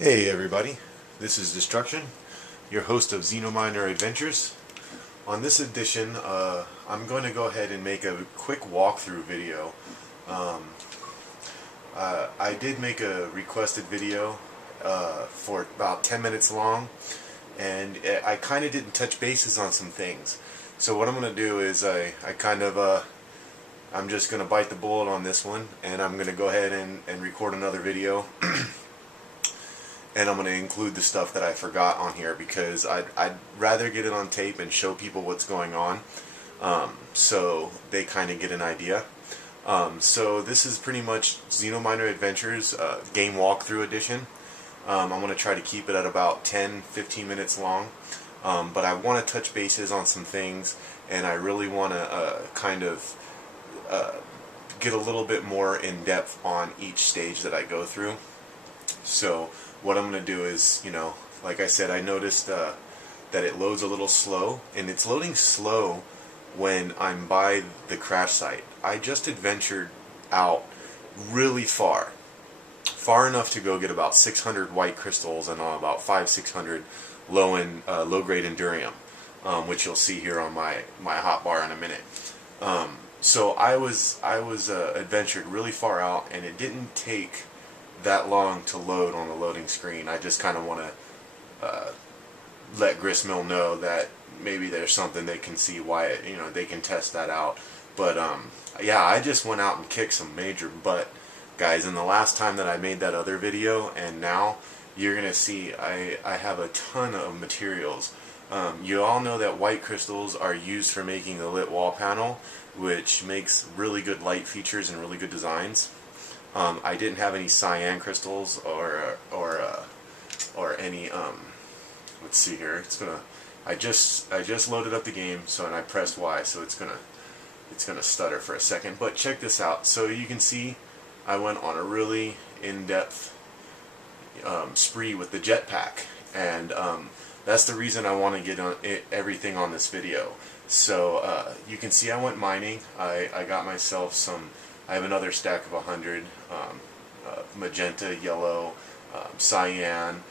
Hey everybody, this is Destruction, your host of Xenominer Adventures. On this edition, I'm going to go ahead and make a quick walkthrough video. I did make a requested video for about 10 minutes long, and I kind of didn't touch bases on some things. So what I'm going to do is I'm just going to bite the bullet on this one, and I'm going to go ahead and record another video. And I'm going to include the stuff that I forgot on here because I'd rather get it on tape and show people what's going on, so they kind of get an idea. So this is pretty much Xenominer Adventures game walkthrough edition. I'm going to try to keep it at about 10-15 minutes long, but I want to touch bases on some things, and I really want to get a little bit more in depth on each stage that I go through. So what I'm going to do is, like I said, I noticed that it loads a little slow, and it's loading slow when I'm by the crash site. I just adventured out really far enough to go get about 600 white crystals and about 500-600 low-grade endurium, which you'll see here on my hotbar in a minute. So I was adventured really far out, and it didn't take that long to load on the loading screen. I just kind of want to let Gristmill know that maybe there's something they can see why they can test that out. But yeah, I just went out and kicked some major butt, guys. And the last time that I made that other video, and now you're gonna see I have a ton of materials. You all know that white crystals are used for making the lit wall panel, which makes really good light features and really good designs. I didn't have any cyan crystals or any let's see here. I just loaded up the game, and I pressed Y, so it's gonna stutter for a second. But check this out. So you can see I went on a really in-depth spree with the jetpack, and that's the reason I want to get on everything on this video. So you can see I went mining. I got myself some. I have another stack of 100, magenta, yellow, cyan,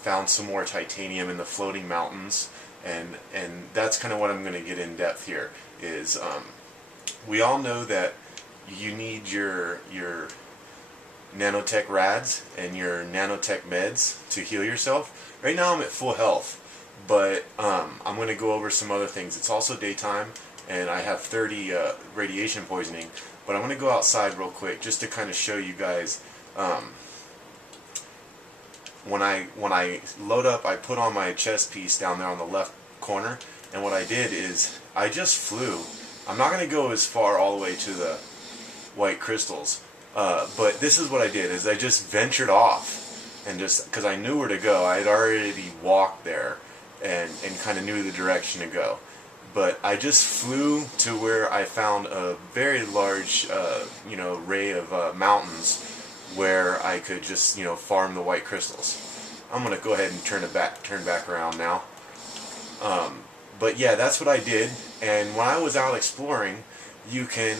found some more titanium in the floating mountains, and that's kind of what I'm going to get in depth here, is we all know that you need your nanotech rads and your nanotech meds to heal yourself. Right now I'm at full health, but I'm going to go over some other things. It's also daytime, and I have 30 radiation poisoning. But I'm going to go outside real quick just to kind of show you guys. When I load up, I put on my chest piece down there on the left corner, and what I did is I just flew. I'm not going to go as far all the way to the white crystals, but this is what I did, is I just ventured off, and just because I knew where to go. I had already walked there and kind of knew the direction to go. But I just flew to where I found a very large, array of mountains where I could just, farm the white crystals. I'm gonna go ahead and turn back around now. But yeah, that's what I did. And when I was out exploring, you can,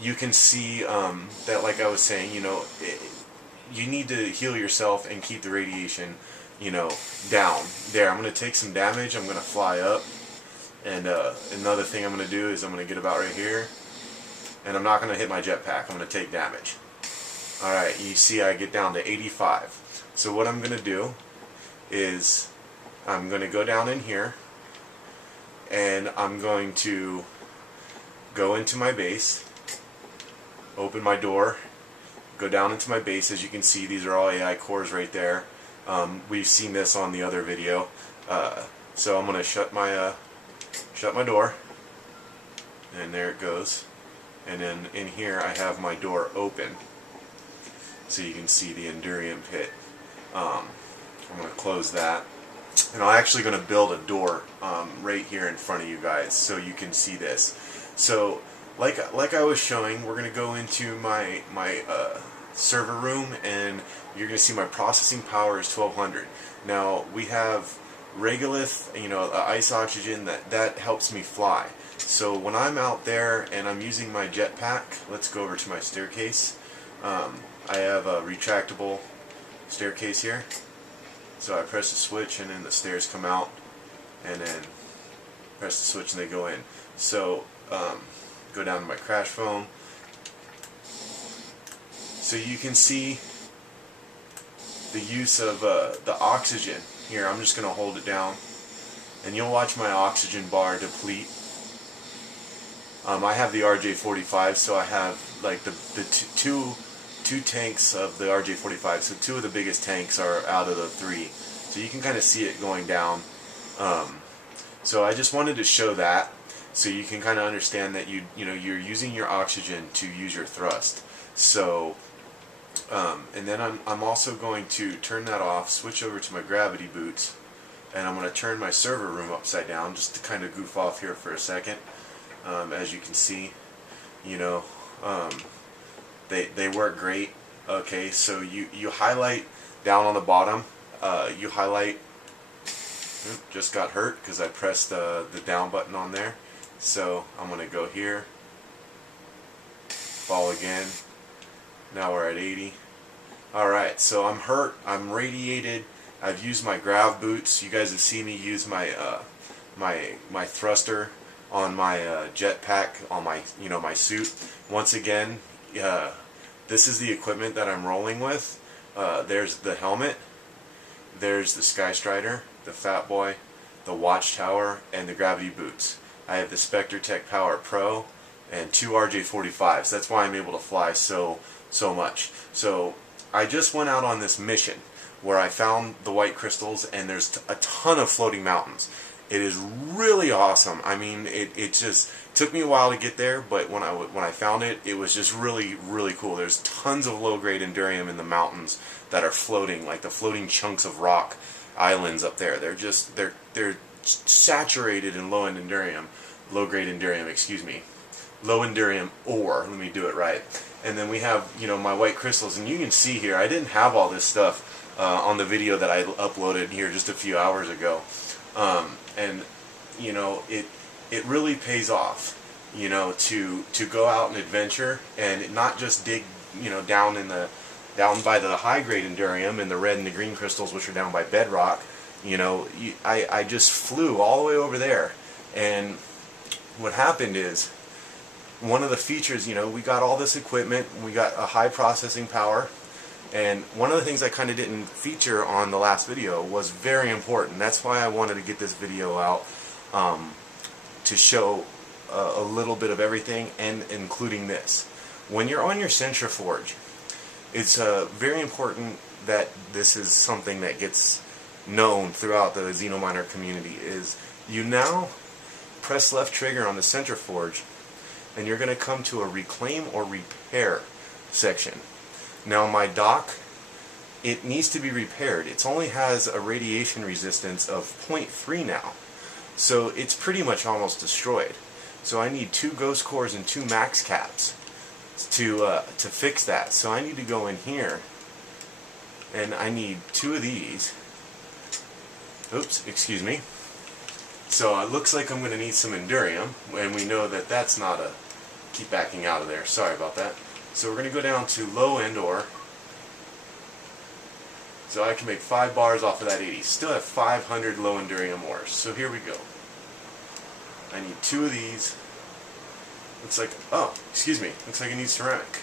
you can see that, like I was saying, you need to heal yourself and keep the radiation down. There, I'm going to take some damage. I'm going to fly up, and another thing I'm going to do is I'm going to get about right here, and I'm not going to hit my jetpack. I'm going to take damage. Alright, you see I get down to 85. So what I'm going to do is I'm going to go down in here, and I'm going to go into my base, open my door, go down into my base. As you can see, these are all AI cores right there. We've seen this on the other video, so I'm going to shut my door, and there it goes. And then in here I have my door open, so you can see the Endurium pit. I'm going to close that, and I'm actually going to build a door right here in front of you guys, so you can see this. So like I was showing, we're going to go into my server room, and you're going to see my processing power is 1200. Now we have regolith, ice oxygen that helps me fly. So when I'm out there and I'm using my jetpack, let's go over to my staircase. I have a retractable staircase here. So I press the switch and then the stairs come out, and then press the switch and they go in. So go down to my crash foam. So you can see the use of the oxygen here. I'm just going to hold it down and you'll watch my oxygen bar deplete. I have the RJ45, so I have like the two tanks of the RJ45, so 2 of the biggest tanks are out of the 3. So you can kind of see it going down. So I just wanted to show that, so you can kind of understand that you're using your oxygen to use your thrust. So, and then I'm also going to turn that off, switch over to my gravity boots, and I'm going to turn my server room upside down just to kind of goof off here for a second. As you can see, they work great. Okay, so you highlight down on the bottom. You highlight. Just got hurt because I pressed the down button on there. So I'm going to go here, fall again. Now we're at 80. Alright, so I'm hurt, I'm radiated, I've used my grav boots. You guys have seen me use my my thruster on my jetpack, on my my suit. Once again, this is the equipment that I'm rolling with. There's the helmet, there's the Sky Strider, the Fat Boy, the Watchtower, and the gravity boots. I have the Spectre Tech Power Pro and 2 RJ45s. That's why I'm able to fly so much. So I just went out on this mission where I found the white crystals, and there's a ton of floating mountains. It is really awesome. I mean, it just took me a while to get there, but when I found it, it was just really cool. There's tons of low-grade Endurium in the mountains that are floating, like the floating chunks of rock islands up there. They're saturated in low-grade Endurium, excuse me. Low Endurium ore, let me do it right. And then we have, my white crystals, and you can see here, I didn't have all this stuff on the video that I uploaded here just a few hours ago. And it really pays off, to go out and adventure and not just dig, down by the high grade Endurium and the red and the green crystals, which are down by bedrock. I just flew all the way over there, and what happened is, one of the features, we got all this equipment, we got a high processing power, and one of the things I kind of didn't feature on the last video was very important. That's why I wanted to get this video out, to show a little bit of everything, and including this. When you're on your Centriforge, it's very important that this is something that gets known throughout the Xenominer community, is you now press left trigger on the Centriforge, and you're going to come to a reclaim or repair section. Now my dock, it needs to be repaired. It only has a radiation resistance of 0.3 now, so it's pretty much almost destroyed. So I need 2 ghost cores and 2 max caps to fix that. So I need to go in here, and I need 2 of these. Oops, excuse me. So it looks like I'm going to need some Endurium, and we know that that's not a... Keep backing out of there. Sorry about that. So we're going to go down to low end ore. So I can make 5 bars off of that 80. Still have 500 low Endurium ores. So here we go. I need 2 of these. Looks like... Oh, excuse me. Looks like I need ceramic.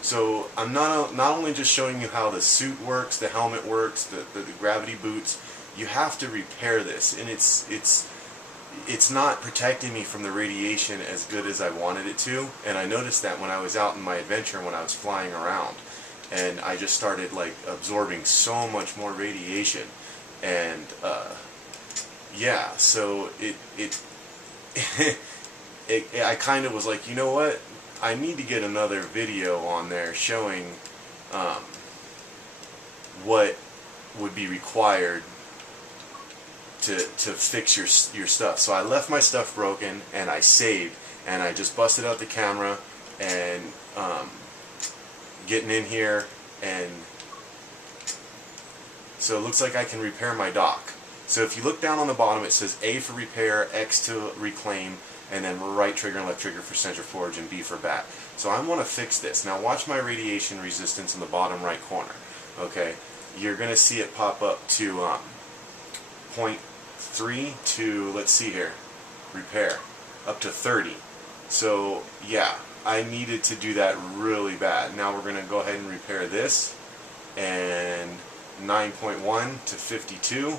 So I'm not only just showing you how the suit works, the helmet works, the gravity boots. You have to repair this, and it's not protecting me from the radiation as good as I wanted it to. And I noticed that when I was out in my adventure, when I was flying around, and I just started like absorbing so much more radiation, and yeah, so I kind of was like, you know what, I need to get another video on there showing what would be required to fix your stuff. So I left my stuff broken, and I saved, and I just busted out the camera, and getting in here, and so it looks like I can repair my dock. So if you look down on the bottom, it says A for repair, X to reclaim, and then right trigger and left trigger for Centriforge, and B for bat. So I want to fix this. Now watch my radiation resistance in the bottom right corner. okay, you're going to see it pop up to 0.3 to, let's see here, repair, up to 30. So yeah, I needed to do that really bad. Now we're going to go ahead and repair this, and 9.1 to 52,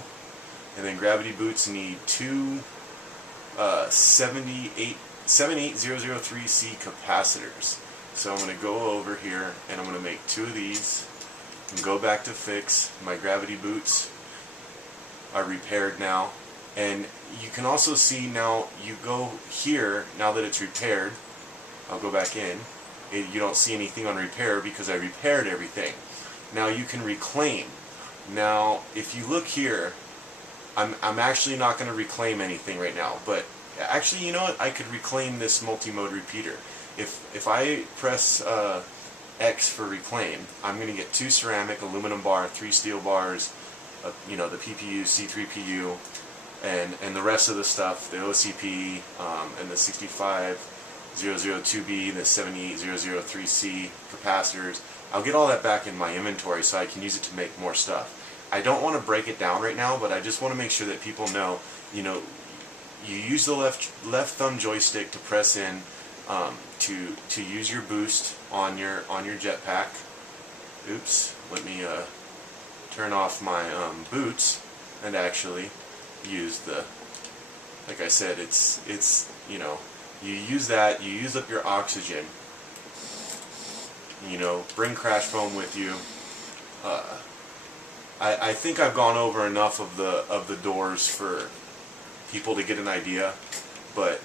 and then gravity boots need two 78003C capacitors. So I'm going to go over here and I'm going to make two of these and go back to fix. My gravity boots are repaired now, and you can also see now, you go here, now that it's repaired, I'll go back in, you don't see anything on repair because I repaired everything. Now you can reclaim. Now if you look here, I'm actually not going to reclaim anything right now, but actually, you know what, I could reclaim this multi-mode repeater. If I press X for reclaim, I'm going to get 2 ceramic, aluminum bar, 3 steel bars, you know, the PPU, C3PU, and the rest of the stuff, the OCP, and the 65002B, the 78003C capacitors. I'll get all that back in my inventory so I can use it to make more stuff. I don't want to break it down right now, but I just want to make sure that people know, you know, you use the left thumb joystick to press in to use your boost on your jetpack. Oops, let me turn off my boots and actually use the, like I said, it's you know, you use that, you use up your oxygen, you know, bring crash foam with you. I think I've gone over enough of the doors for people to get an idea, but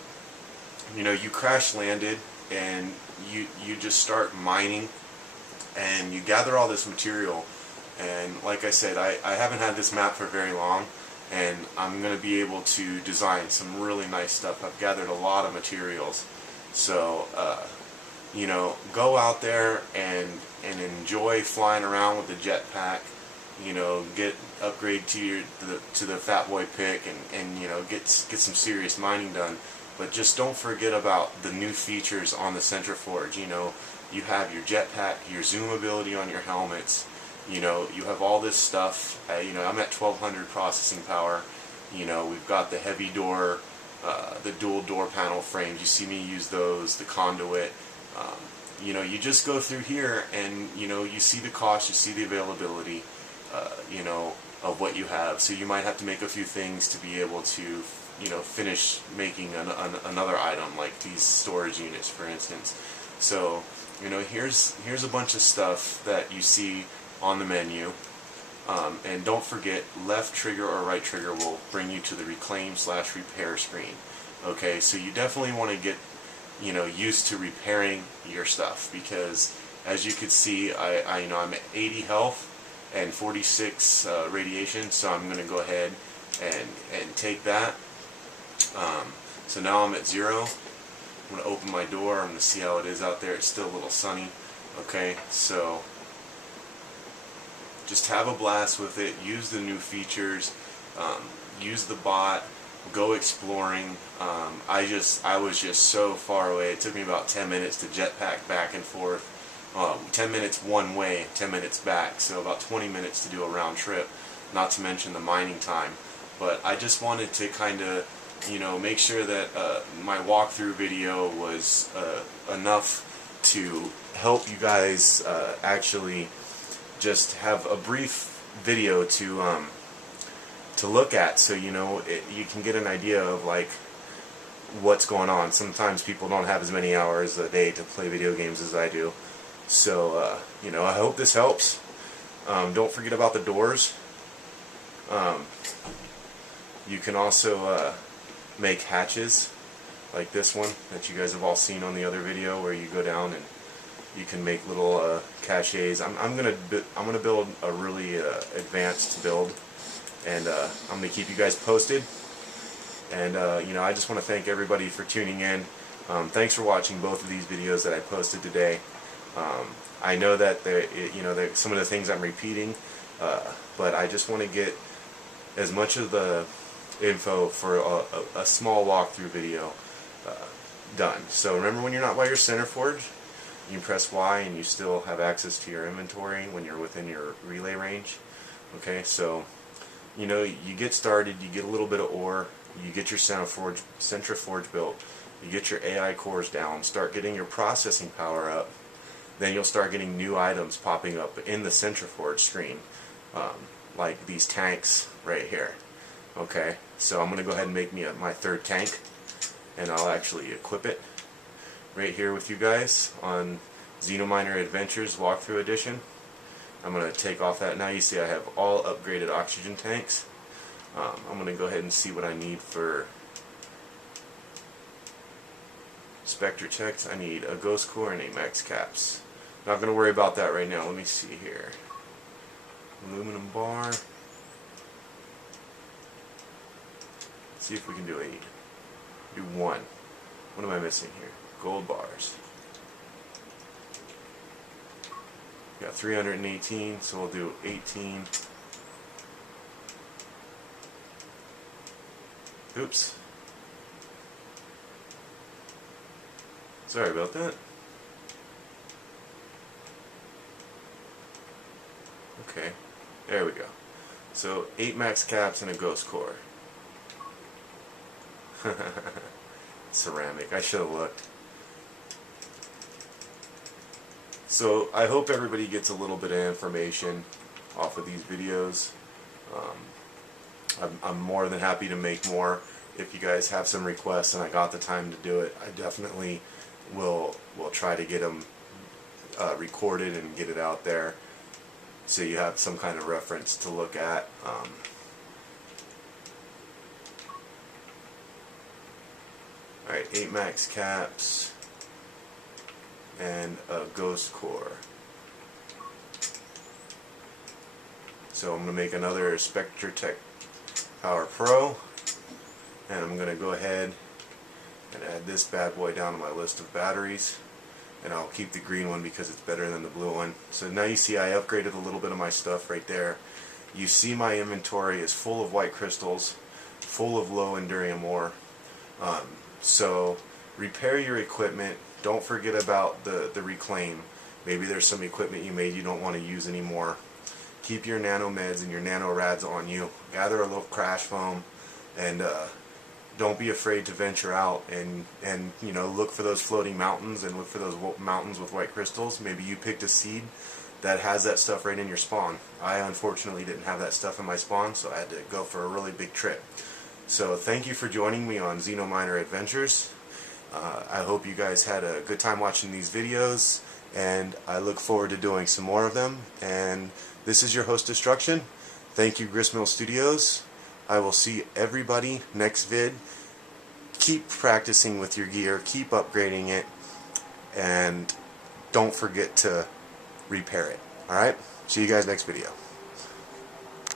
you know, you crash landed and you just start mining and you gather all this material, and like I said, I haven't had this map for very long, and I'm going to be able to design some really nice stuff. I've gathered a lot of materials, so you know, go out there and enjoy flying around with the jetpack. You know, upgrade to the Fat Boy pick, and you know, get some serious mining done. But just don't forget about the new features on the Centriforge. You know, you have your jetpack, your zoom ability on your helmets. You know, you have all this stuff. You know, I'm at 1200 processing power. You know, we've got the heavy door, the dual door panel frames. You see me use those, the conduit. You know, you just go through here and, you know, you see the cost, you see the availability, you know, of what you have. So you might have to make a few things to be able to, you know, finish making another item, like these storage units, for instance. So, you know, here's a bunch of stuff that you see on the menu. And don't forget, left trigger or right trigger will bring you to the reclaim/repair screen. Okay, so you definitely want to get, you know, used to repairing your stuff, because as you can see, you know, I'm at 80 health and 46 radiation, so I'm going to go ahead and take that. So now I'm at 0. I'm going to open my door. I'm going to see how it is out there. It's still a little sunny. Okay, so just have a blast with it. Use the new features. Use the bot. Go exploring. I was just so far away. It took me about 10 minutes to jetpack back and forth. 10 minutes one way, 10 minutes back, so about 20 minutes to do a round trip, not to mention the mining time. But I just wanted to kind of, you know, make sure that my walkthrough video was enough to help you guys actually just have a brief video to look at, so you know, you can get an idea of like what's going on. Sometimes people don't have as many hours a day to play video games as I do. So, you know, I hope this helps. Don't forget about the doors. You can also make hatches like this one that you guys have all seen on the other video, where you go down and you can make little caches. I'm gonna build a really advanced build, and I'm gonna keep you guys posted. And you know, I just want to thank everybody for tuning in. Thanks for watching both of these videos that I posted today. I know that you know, some of the things I'm repeating, but I just want to get as much of the info for a small walkthrough video done. So remember, when you're not by your Centriforge, You can press Y and you still have access to your inventory when you're within your relay range. Okay, so you know, you get started, you get a little bit of ore, you get your centriforge built, you get your AI cores down, start getting your processing power up, then you'll start getting new items popping up in the centriforge screen, like these tanks right here. Okay, so I'm going to go ahead and make me my third tank, and I'll actually equip it right here with you guys on Xenominer Adventures Walkthrough Edition. I'm going to take off that now. You see I have all upgraded oxygen tanks. I'm going to go ahead and see what I need for Spectre checks. I need a ghost core and 8 max caps. Not going to worry about that right now. Let me see here. Aluminum bar. Let's see if we can do 8. Do 1. What am I missing here? Gold bars. Got 318, so we'll do 18. Oops. Sorry about that. Okay, there we go. So 8 max caps and a ghost core. Ceramic, I should have looked. So I hope everybody gets a little bit of information off of these videos. I'm more than happy to make more. If you guys have some requests and I got the time to do it, I definitely will try to get them recorded and get it out there so you have some kind of reference to look at. Alright, 8 max caps and a ghost core. So I'm going to make another Spectre Tech Power Pro, and I'm going to go ahead and add this bad boy down to my list of batteries, and I'll keep the green one because it's better than the blue one. So now you see I upgraded a little bit of my stuff right there. You see my inventory is full of white crystals, full of low endurium ore. So repair your equipment. Don't forget about the reclaim. Maybe there's some equipment you made you don't want to use anymore. Keep your nano meds and your nano rads on you. Gather a little crash foam, and don't be afraid to venture out and you know, look for those floating mountains and look for those mountains with white crystals. Maybe you picked a seed that has that stuff right in your spawn. I unfortunately didn't have that stuff in my spawn, so I had to go for a really big trip. So thank you for joining me on Xenominer Adventures. I hope you guys had a good time watching these videos, and I look forward to doing some more of them. And this is your host, Destruction. Thank you, Gristmill Studios. I will see everybody next vid. Keep practicing with your gear, keep upgrading it, and don't forget to repair it. Alright? See you guys next video.